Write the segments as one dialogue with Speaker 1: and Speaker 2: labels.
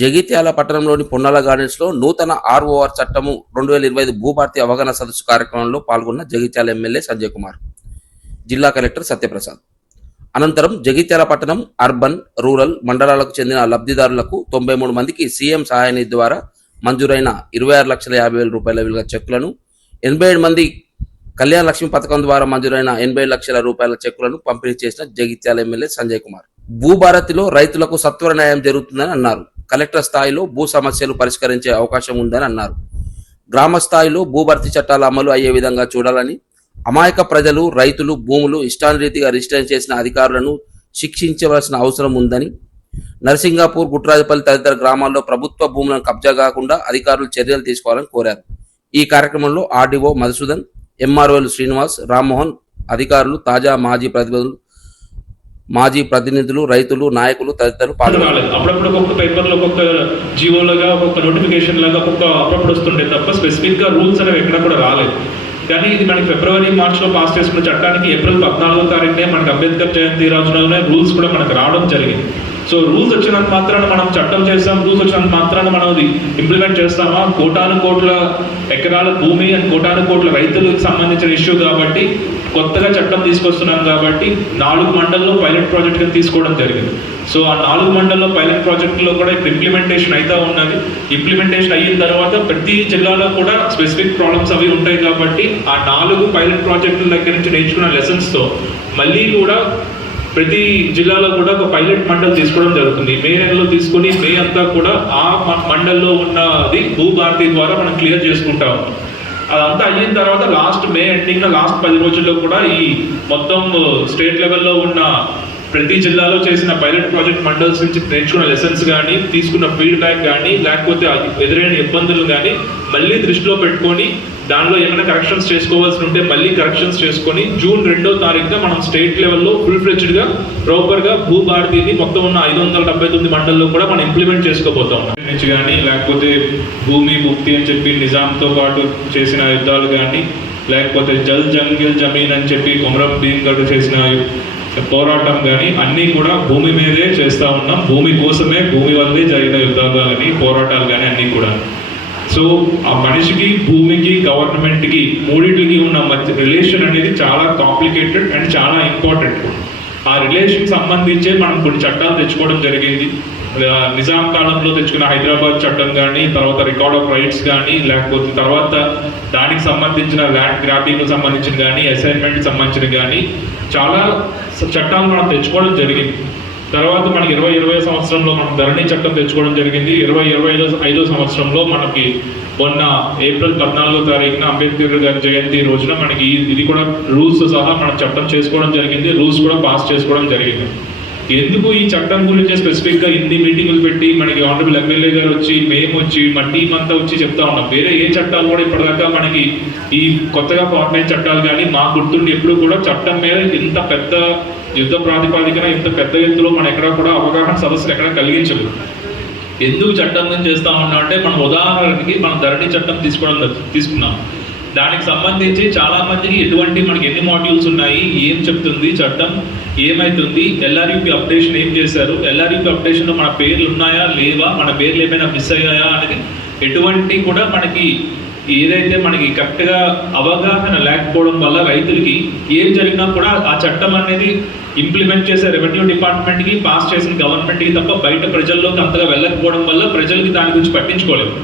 Speaker 1: జగిత్యాల పట్టణంలోని పొన్నాల గార్డెన్స్లో నూతన ఆర్ఓఆర్ చట్టము రెండు వేల ఇరవై ఐదు భూభారతి అవగాహన సదస్సు కార్యక్రమంలో పాల్గొన్న జగిత్యాల ఎమ్మెల్యే సంజయ్ కుమార్. జిల్లా కలెక్టర్ సత్యప్రసాద్. అనంతరం జగిత్యాల పట్టణం అర్బన్ రూరల్ మండలాలకు చెందిన లబ్ధిదారులకు తొంభై మూడు మందికి సీఎం సహాయనిధి ద్వారా మంజూరైన ఇరవై ఆరు లక్షల యాభై వేల రూపాయల విలువ చెక్కులను ఎనభై ఏడు మంది కళ్యాణ లక్ష్మి పథకం ద్వారా మంజూరైన ఎనభై లక్షల రూపాయల చెక్కులను పంపిణీ చేసిన జగిత్యాల ఎమ్మెల్యే సంజయ్ కుమార్. భూభారతిలో రైతులకు సత్వర న్యాయం జరుగుతుందని అన్నారు. కలెక్టర్ స్థాయిలో భూ సమస్యలు పరిష్కరించే అవకాశం ఉందని అన్నారు. గ్రామ స్థాయిలో భూభర్తీ చట్టాలు అమలు అయ్యే విధంగా చూడాలని అమాయక ప్రజలు రైతులు భూములు ఇష్టానురీతిగా రిజిస్టర్ చేసిన అధికారులను శిక్షించవలసిన అవసరం ఉందని నరసింగాపూర్ గుట్రాజపల్లి తదితర గ్రామాల్లో ప్రభుత్వ భూములను కబ్జా కాకుండా అధికారులు చర్యలు తీసుకోవాలని కోరారు. ఈ కార్యక్రమంలో ఆర్డీఓ మధుసూదన్ ఎంఆర్ఓలు శ్రీనివాస్ రామ్మోహన్ అధికారులు తాజా మాజీ ప్రతినిధులు మాజీ ప్రతినిధులు రైతులు నాయకులు తదితరులు పాల్గొన్నారు.
Speaker 2: అప్పుడప్పుడు ఒక్కొక్క పేపర్లో ఒక్కొక్క జీవోలుగా ఒక్కొక్క నోటిఫికేషన్ లాగా ఒక్కొక్క అప్పుడప్పుడు వస్తుండే తప్ప స్పెసిఫిక్గా రూల్స్ అనేవి ఎక్కడ కూడా రాలేదు. కానీ ఇది మనకి ఫిబ్రవరి మార్చ్లో పాస్ చేసుకున్న చట్టానికి ఏప్రిల్ పద్నాలుగో తారీఖునే మనకి అంబేద్కర్ జయంతి రోజుననే రూల్స్ కూడా మనకు రావడం జరిగింది. సో రూల్స్ వచ్చినంత మాత్రాన మనం చట్టం చేస్తాం రూల్స్ వచ్చినంత మాత్రాన మనం అది ఇంప్లిమెంట్ చేస్తామా? కోటాను కోట్ల ఎకరాల భూమి అండ్ కోటాను కోట్ల రైతులకు సంబంధించిన ఇష్యూ కాబట్టి కొత్తగా చట్టం తీసుకొస్తున్నాం కాబట్టి నాలుగు మండల్లో పైలట్ ప్రాజెక్ట్ కింద తీసుకోవడం జరిగింది. సో ఆ నాలుగు మండల్లో పైలట్ ప్రాజెక్టులో కూడా ఇప్పుడు ఇంప్లిమెంటేషన్ అయితే ఉన్నది. ఇంప్లిమెంటేషన్ అయిన తర్వాత ప్రతి జిల్లాలో కూడా స్పెసిఫిక్ ప్రాబ్లమ్స్ అవి ఉంటాయి కాబట్టి ఆ నాలుగు పైలట్ ప్రాజెక్టుల దగ్గర నుంచి నేర్చుకున్న లెసన్స్తో మళ్ళీ కూడా ప్రతి జిల్లాలో కూడా ఒక పైలట్ మండల్ తీసుకోవడం జరుగుతుంది. మే నెలలో తీసుకొని మే అంతా కూడా ఆ మండల్లో ఉన్నది భూభారతి ద్వారా మనం క్లియర్ చేసుకుంటాం అదంతా అయిన తర్వాత లాస్ట్ మే ఎండింగ్ లాస్ట్ పది రోజుల్లో కూడా ఈ మొత్తం uh, స్టేట్ లెవెల్లో ఉన్న ప్రతి జిల్లాలో చేసిన పైలట్ ప్రాజెక్ట్ మండల్స్ నుంచి నేర్చుకున్న లెసన్స్ కానీ తీసుకున్న ఫీడ్బ్యాక్ కానీ లేకపోతే ఎదురైన ఇబ్బందులు కానీ మళ్ళీ దృష్టిలో పెట్టుకొని దానిలో ఏమైనా కరెక్షన్స్ చేసుకోవాల్సి ఉంటే మళ్ళీ కరెక్షన్స్ చేసుకొని జూన్ రెండో తారీఖున మనం స్టేట్ లెవెల్లో ఫుల్ ఫ్లెచ్డ్గా ప్రాపర్గా భూభారతిని మొత్తం ఉన్న ఐదు వందల డెబ్బై తొమ్మిది మండల్లో కూడా మనం ఇంప్లిమెంట్ చేసుకోబోతాం నుంచి కానీ లేకపోతే భూమి ముక్తి అని చెప్పి నిజాంతో పాటు చేసిన యుద్ధాలు కానీ లేకపోతే జల్ జంగిల్ జమీన్ అని చెప్పి కొమరం భీమ్ గడు చేసిన పోరాటం కానీ అన్నీ కూడా భూమి మీదే చేస్తూ ఉన్నాం. భూమి కోసమే భూమి వల్లే జరిగిన యుద్ధాలు కానీ పోరాటాలు కానీ అన్నీ కూడా. సో ఆ మనిషికి భూమికి గవర్నమెంట్కి మూడింటికి ఉన్న మధ్య రిలేషన్ అనేది చాలా కాంప్లికేటెడ్ అండ్ చాలా ఇంపార్టెంట్. ఆ రిలేషన్ సంబంధించే మనం కొన్ని చట్టాలు తెచ్చుకోవడం జరిగింది. నిజాం కాలంలో తెచ్చుకున్న హైదరాబాద్ చట్టం కానీ తర్వాత రికార్డ్ ఆఫ్ రైట్స్ కానీ లేకపోతే తర్వాత దానికి సంబంధించిన ల్యాండ్ గ్రాబింగ్ సంబంధించిన కానీ అసైన్మెంట్కి సంబంధించిన కానీ చాలా చట్టాలు మనం తెచ్చుకోవడం జరిగింది. తర్వాత మనకి ఇరవై ఇరవై సంవత్సరంలో మనం ధరణి చట్టం తెచ్చుకోవడం జరిగింది. ఇరవై ఇరవై ఐదో ఐదో సంవత్సరంలో మనకి మొన్న ఏప్రిల్ పద్నాలుగో తారీఖున అంబేద్కర్ గారి జయంతి రోజున మనకి ఇది కూడా రూల్స్ సహా మనం చట్టం చేసుకోవడం జరిగింది. రూల్స్ కూడా పాస్ చేసుకోవడం జరిగింది. ఎందుకు ఈ చట్టం గురించి స్పెసిఫిక్గా ఇన్ని మీటింగులు పెట్టి మనకి ఆనరబుల్ ఎమ్మెల్యే గారు వచ్చి మేము వచ్చి మా టీం అంతా వచ్చి చెప్తా ఉన్నాం. వేరే ఏ చట్టాలు కూడా ఇప్పటిదాకా మనకి ఈ కొత్తగా ఫార్మ్ అయిన చట్టాలు కానీ మా గుర్తుండి ఎప్పుడు కూడా చట్టం మీద ఇంత పెద్ద యుద్ధ ప్రాతిపాదికన ఇంత పెద్ద ఎత్తులో మనం ఎక్కడ కూడా అవగాహన సదస్సులు ఎక్కడ కలిగించవు ఎందుకు చట్టం గురించి చేస్తా ఉన్నాం అంటే మనం ఉదాహరణకి మనం ధరణి చట్టం తీసుకోవడం తీసుకున్నాం. దానికి సంబంధించి చాలా మందికి ఎటువంటి మనకి ఎన్ని మాడ్యూల్స్ ఉన్నాయి ఏం చెప్తుంది చట్టం ఏమైతుంది ఎల్ఆర్యూపీ అప్డేషన్ ఏం చేశారు ఎల్ఆర్యూపీ అప్డేషన్లో మన పేర్లు ఉన్నాయా లేవా మన పేర్లు ఏమైనా మిస్ అయ్యాయా అనేది ఎటువంటి కూడా మనకి ఏదైతే మనకి కరెక్ట్గా అవగాహన లేకపోవడం వల్ల రైతులకి ఏం జరిగినా కూడా ఆ చట్టం అనేది ఇంప్లిమెంట్ చేసే రెవెన్యూ డిపార్ట్మెంట్కి పాస్ చేసిన గవర్నమెంట్కి తప్ప బయట ప్రజల్లోకి అంతగా వెళ్ళకపోవడం వల్ల ప్రజలకి దాని గురించి పట్టించుకోలేము.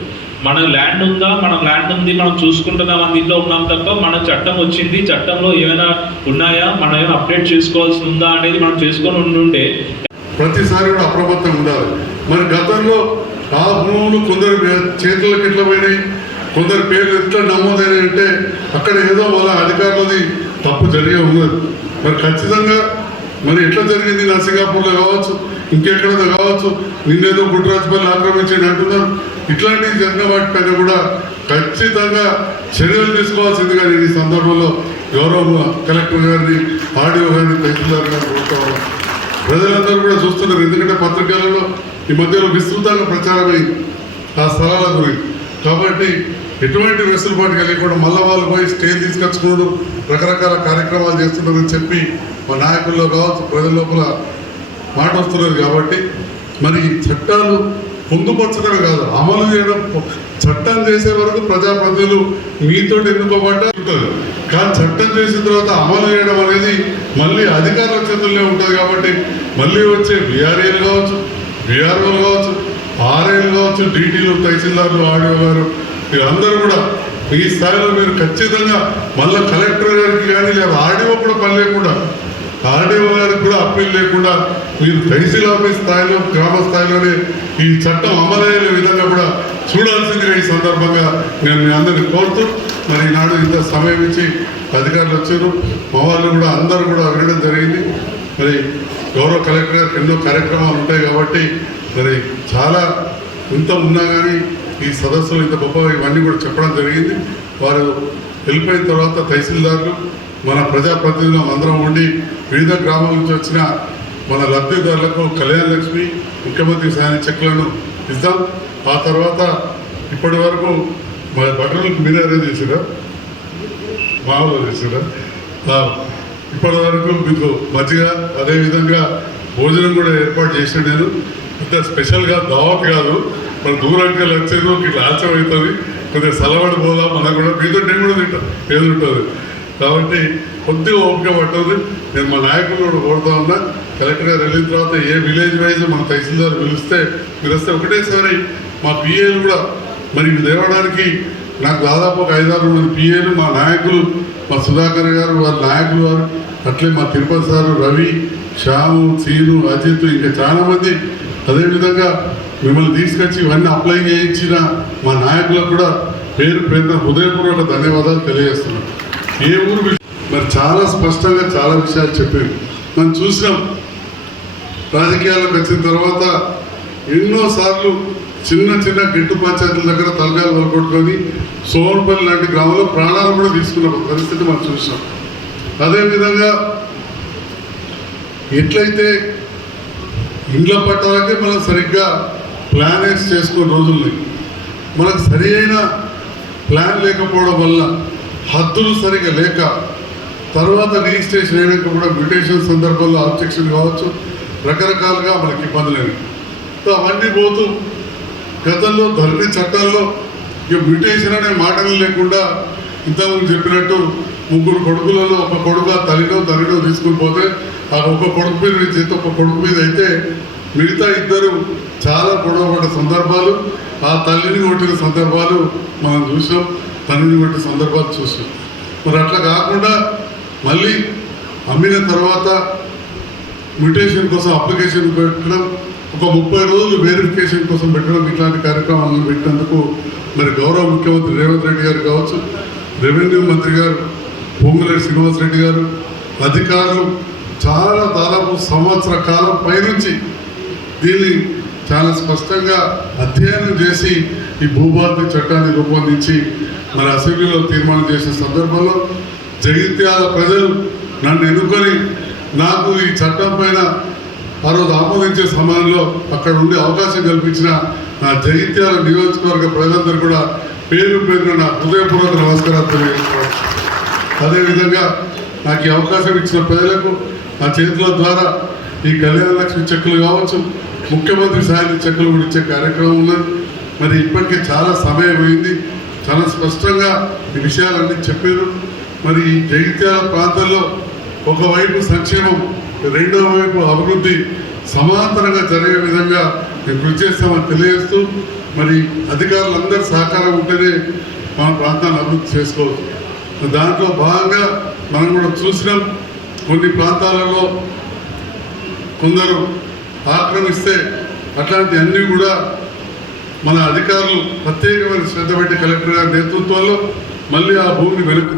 Speaker 2: మన ల్యాండ్ ఉందా మనం ల్యాండ్ ఉంది మనం చూసుకుంటున్నాం అని దీంట్లో ఉన్నాం తప్ప మన చట్టం వచ్చింది చట్టంలో ఏమైనా ఉన్నాయా? మనం ఏమైనా అప్డేట్ చేసుకోవాల్సి ఉందా అనేది మనం చేసుకొని ఉండుంటే
Speaker 3: ప్రతిసారి కూడా అప్రమత్తం ఉండాలి. మరి గతంలో ఆ భూములు కొందరు చేతులకు ఎట్లా పోయినాయి. కొందరు పేర్లు ఎట్లా నమోదైనాయి అంటే అక్కడ ఏదో వాళ్ళ అధికారులది తప్పు జరిగే ఉన్నది. మరి ఖచ్చితంగా మరి ఎట్లా జరిగింది నరసింగాపూర్లో కావచ్చు? ఇంకెక్కడ కావచ్చు? నిన్నేదో గుడ్రాజపల్లి ఆక్రమించండి అంటున్నారు. ఇట్లాంటివి జరిగిన వాటిపైన కూడా ఖచ్చితంగా చర్యలు తీసుకోవాల్సిందిగా నేను ఈ సందర్భంలో గౌరవ కలెక్టర్ గారిని ఆర్డీఓ గారిని తహసీల్దార్ గారిని కోరుతా ప్రజలందరూ కూడా చూస్తున్నారు. ఎందుకంటే పత్రికలలో ఈ మధ్యలో విస్తృతంగా ప్రచారమై ఆ స్థలాల గురించి. కాబట్టి ఎటువంటి వెసులుబాటు కలిగకుండా మళ్ళా వాళ్ళు పోయి స్టేజ్ తీసుకొచ్చుకోవడం రకరకాల కార్యక్రమాలు చేస్తున్నారని చెప్పి మా నాయకుల్లో కావచ్చు ప్రజల లోపల మాట వస్తున్నారు కాబట్టి మరి చట్టాలు పొందుపరచడమే కాదు అమలు చేయడం చట్టం చేసే వరకు ప్రజాప్రతినిధులు మీతో ఎన్నుకోబడ్డా ఉంటుంది కానీ చట్టం చేసిన తర్వాత అమలు చేయడం అనేది మళ్ళీ అధికారుల చేతుల్లో ఉంటుంది కాబట్టి మళ్ళీ వచ్చే బీఆర్ఏలు కావచ్చు బీఆర్ఓలు కావచ్చు ఆర్ఏలు కావచ్చు డీటీలు తహసీల్దార్లు ఆడియో గారు మీరందరూ కూడా ఈ స్థాయిలో మీరు ఖచ్చితంగా మళ్ళీ కలెక్టర్ గారికి కానీ లేదా ఆర్డీఓ కూడా పని లేకుండా ఆర్డీఓ గారికి కూడా అప్పీల్ లేకుండా మీరు తహసీల్ ఆఫీస్ స్థాయిలో గ్రామ స్థాయిలోనే ఈ చట్టం అమలయ్యే విధంగా కూడా చూడాల్సిందిగా ఈ సందర్భంగా నేను మీ అందరిని కోరుతూ మరి ఈనాడు ఇంత సమయం ఇచ్చి అధికారులు వచ్చారు. మా వాళ్ళు కూడా అందరూ కూడా వినడం జరిగింది. మరి గౌరవ కలెక్టర్ గారికి ఎన్నో కార్యక్రమాలు ఉంటాయి కాబట్టి మరి చాలా ఇంత ఉన్నా కానీ ఈ సదస్సులు ఇంత గొప్ప ఇవన్నీ కూడా చెప్పడం జరిగింది. వారు వెళ్ళిపోయిన తర్వాత తహసీల్దార్లు మన ప్రజాప్రతినిధులు అందరం ఉండి వివిధ గ్రామాల నుంచి వచ్చిన మన లబ్ధిదారులకు కళ్యాణ లక్ష్మి ముఖ్యమంత్రి సాయం చెక్లను ఇద్దాం. ఆ తర్వాత ఇప్పటి వరకు మా బట్టలకు మీరే అరేంజ్ చేసిరా మామూలు చేసిరా ఇప్పటి వరకు మీకు మజ్జిగ అదేవిధంగా భోజనం కూడా ఏర్పాటు చేసిన నేను. ఇంత స్పెషల్గా దావత్ కాదు. మన దూరంగా వచ్చేది ఇట్లా ఆలస్యం అవుతుంది. కొద్దిగా సలవాడి పోదా? మనకు కూడా మీతో నేను కూడా తింటా. ఏది ఉంటుంది కాబట్టి కొద్దిగా ఓపిక పట్టదు. నేను మా నాయకులు కూడా కోరుతా ఉన్నా. కలెక్టర్ గారు వెళ్ళిన తర్వాత ఏ విలేజ్ వైజ్ మన తహసీల్దార్ పిలిస్తే పిలిస్తే ఒకటేసారి మా పిఏలు కూడా మరి దేవడానికి నాకు దాదాపు ఒక ఐదారు మంది పిఏలు మా నాయకులు మా సుధాకర్ గారు వారి నాయకులు వారు అట్లే మా తిరుపతి సారు రవి శ్యాము సీను అజిత్ ఇంకా చాలామంది అదేవిధంగా మిమ్మల్ని తీసుకొచ్చి ఇవన్నీ అప్లై చేయించిన మా నాయకులకు కూడా పేరు పేరున హృదయపూర్వక ధన్యవాదాలు తెలియజేస్తున్నాను ఏ ఊరు మరి చాలా స్పష్టంగా చాలా విషయాలు చెప్పింది మనం చూసినాం రాజకీయాలకు వచ్చిన తర్వాత ఎన్నోసార్లు చిన్న చిన్న గిట్టు పంచాయతీల దగ్గర తలకాయలు వలకొట్టుకొని సోమపల్లి లాంటి గ్రామంలో ప్రాణాలు కూడా తీసుకున్న పరిస్థితి మనం చూసాం అదేవిధంగా ఎట్లయితే ఇండ్ల పట్టాలకే మనం సరిగ్గా ప్లాన్ వేసి చేసుకున్న రోజుల్ని మనకు సరి అయిన ప్లాన్ లేకపోవడం వల్ల హద్దులు సరిగా లేక తర్వాత రిజిస్ట్రేషన్ అయినాక కూడా మ్యూటేషన్ సందర్భంలో ఆబ్జెక్షన్ కావచ్చు రకరకాలుగా మనకి ఇబ్బందులు సో అవన్నీ పోతూ గతంలో ధరణి చట్టాల్లో ఇక మ్యూటేషన్ అనే మాటలు లేకుండా ఇంతకుముందు చెప్పినట్టు ముగ్గురు కొడుకులలో ఒక కొడుకు తల్లినో తల్లినో తీసుకుని పోతే ఆ ఒక కొడుకు మీద నుంచి అయితే ఒక కొడుకు మీద అయితే మిగతా ఇద్దరు చాలా గొడవపడ్డ సందర్భాలు ఆ తల్లిని కొట్టిన సందర్భాలు మనం చూసాం తండ్రిని కొట్టిన సందర్భాలు చూసాం మరి అట్లా కాకుండా మళ్ళీ అమ్మిన తర్వాత మ్యూటేషన్ కోసం అప్లికేషన్ పెట్టడం ఒక ముప్పై రోజులు వెరిఫికేషన్ కోసం పెట్టడం ఇట్లాంటి కార్యక్రమాలను పెట్టినందుకు మరి గౌరవ ముఖ్యమంత్రి రేవంత్ రెడ్డి గారు కావచ్చు రెవెన్యూ మంత్రి గారు పొంగులేటి శ్రీనివాసరెడ్డి గారు అధికారులు చాలా దాదాపు సంవత్సర కాలం పైనుంచి దీన్ని చాలా స్పష్టంగా అధ్యయనం చేసి ఈ భూభారతి చట్టాన్ని రూపొందించి మరి అసెంబ్లీలో తీర్మానం చేసిన సందర్భంలో జగిత్యాల ప్రజలు నన్ను ఎన్నుకొని నాకు ఈ చట్టం పైన ఆ రోజు ఆమోదించే సమయంలో అక్కడ ఉండే అవకాశం కల్పించిన నా జగిత్యాల నియోజకవర్గ ప్రజలందరూ కూడా పేరు పేరున నా హృదయపూర్వక నమస్కారాలు తెలియజేస్తున్నాను. అదేవిధంగా నాకు ఈ అవకాశం ఇచ్చిన ప్రజలకు నా చేతుల ద్వారా ఈ కళ్యాణ లక్ష్మి చెక్కులు కావచ్చు ముఖ్యమంత్రి సాయంత్రం చెక్కులు కూడా ఇచ్చే కార్యక్రమం ఉన్నది. మరి ఇప్పటికే చాలా సమయం అయింది. చాలా స్పష్టంగా ఈ విషయాలన్నీ చెప్పారు. మరి ఈ జగిత్యాల ప్రాంతంలో ఒకవైపు సంక్షేమం రెండవ వైపు అభివృద్ధి సమాంతరంగా జరిగే విధంగా మేము కృషి చేస్తామని తెలియజేస్తూ మరి అధికారులందరి సహకారం ఉంటేనే మన ప్రాంతాన్ని అభివృద్ధి చేసుకోవచ్చు. దాంట్లో భాగంగా మనం కూడా చూసినాం కొన్ని ప్రాంతాలలో కొందరు ఆక్రమిస్తే అట్లాంటి అన్నీ కూడా మన అధికారులు ప్రత్యేకమైన శ్రద్ధ పెట్టి కలెక్టర్ గారి నేతృత్వంలో మళ్ళీ ఆ భూమిని వెనక్కి